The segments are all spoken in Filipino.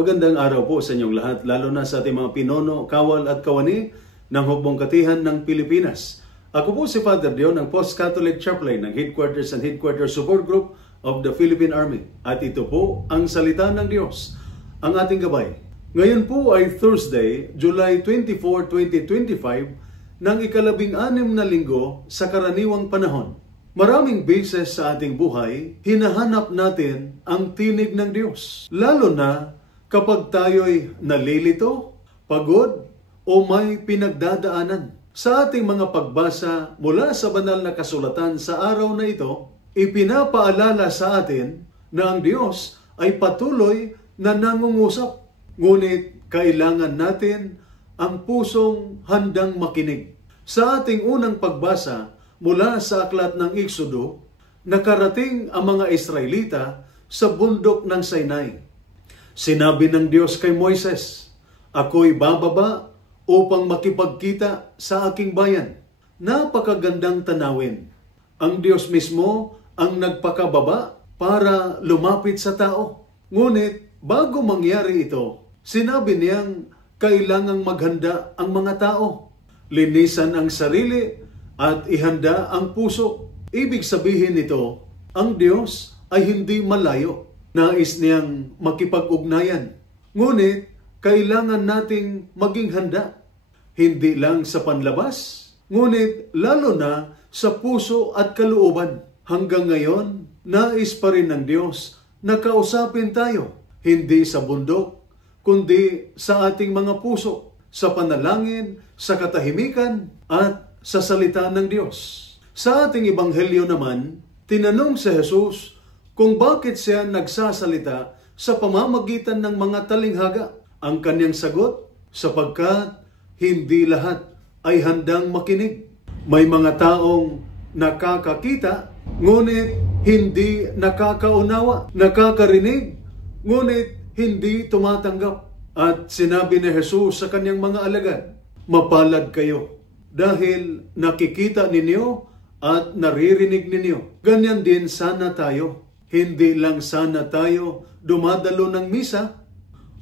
Magandang araw po sa inyong lahat, lalo na sa ating mga pinono, kawal at kawani ng Hukbong Katihan ng Pilipinas. Ako po si Father Dion, ng Post-Catholic Chaplain ng Headquarters and Headquarters Support Group of the Philippine Army. At ito po ang salita ng Diyos, ang ating gabay. Ngayon po ay Thursday, July 24, 2025, ng ika-16 na linggo sa karaniwang panahon. Maraming beses sa ating buhay, hinahanap natin ang tinig ng Diyos. Lalo na kapag tayo'y nalilito, pagod, o may pinagdadaanan. Sa ating mga pagbasa mula sa banal na kasulatan sa araw na ito, ipinapaalala sa atin na ang Diyos ay patuloy na nangungusap. Ngunit kailangan natin ang pusong handang makinig. Sa ating unang pagbasa mula sa aklat ng Exodo, nakarating ang mga Israelita sa bundok ng Sinai. Sinabi ng Diyos kay Moises, "Ako'y bababa upang makipagkita sa aking bayan." Napakagandang tanawin. Ang Diyos mismo ang nagpakababa para lumapit sa tao. Ngunit bago mangyari ito, sinabi niyang kailangang maghanda ang mga tao. Linisan ang sarili at ihanda ang puso. Ibig sabihin nito, ang Diyos ay hindi malayo. Nais niyang makipag-ugnayan. Ngunit, kailangan nating maging handa. Hindi lang sa panlabas, ngunit lalo na sa puso at kalooban. Hanggang ngayon, nais pa rin ng Diyos na kausapin tayo. Hindi sa bundok, kundi sa ating mga puso, sa panalangin, sa katahimikan, at sa salita ng Diyos. Sa ating ebanghelyo naman, tinanong si Jesus kung bakit siya nagsasalita sa pamamagitan ng mga talinghaga. Ang kanyang sagot, sapagkat hindi lahat ay handang makinig. May mga taong nakakakita, ngunit hindi nakakaunawa. Nakakarinig, ngunit hindi tumatanggap. At sinabi ni Jesus sa kanyang mga alagad, "Mapalad kayo dahil nakikita ninyo at naririnig ninyo." Ganyan din sana tayo. Hindi lang sana tayo dumadalo ng misa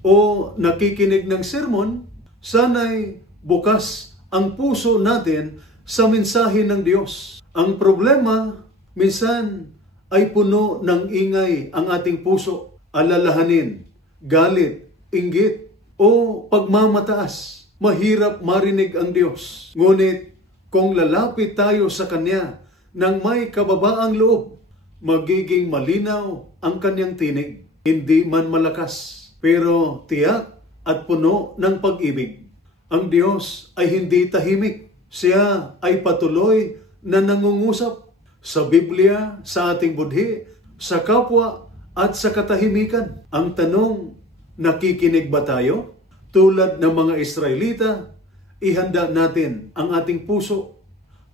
o nakikinig ng sermon, sana'y bukas ang puso natin sa mensahe ng Diyos. Ang problema, minsan ay puno ng ingay ang ating puso, alalahanin, galit, inggit, o pagmamataas. Mahirap marinig ang Diyos. Ngunit kung lalapit tayo sa Kanya ng may kababaang loob, magiging malinaw ang kanyang tinig, hindi man malakas, pero tiyak at puno ng pag-ibig. Ang Diyos ay hindi tahimik. Siya ay patuloy na nangungusap sa Biblia, sa ating budhi, sa kapwa at sa katahimikan. Ang tanong, nakikinig ba tayo? Tulad ng mga Israelita, ihanda natin ang ating puso.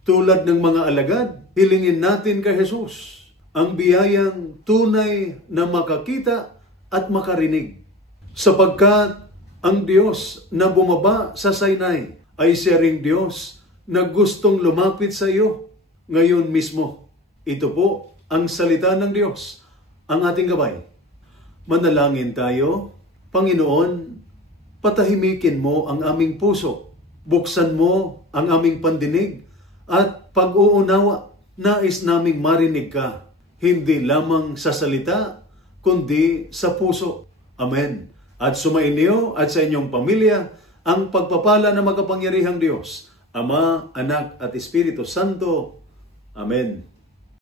Tulad ng mga alagad, hilingin natin kay Jesus ang biyayang tunay na makakita at makarinig. Sapagkat ang Diyos na bumaba sa Sinai ay siya ring Diyos na gustong lumapit sa iyo ngayon mismo. Ito po ang salita ng Diyos, ang ating gabay. Manalangin tayo. Panginoon, patahimikin mo ang aming puso. Buksan mo ang aming pandinig at pag-uunawa. Nais naming marinig ka. Hindi lamang sa salita, kundi sa puso. Amen. At sumainyo at sa inyong pamilya ang pagpapala ng makapangyarihang Diyos, Ama, Anak at Espiritu Santo. Amen.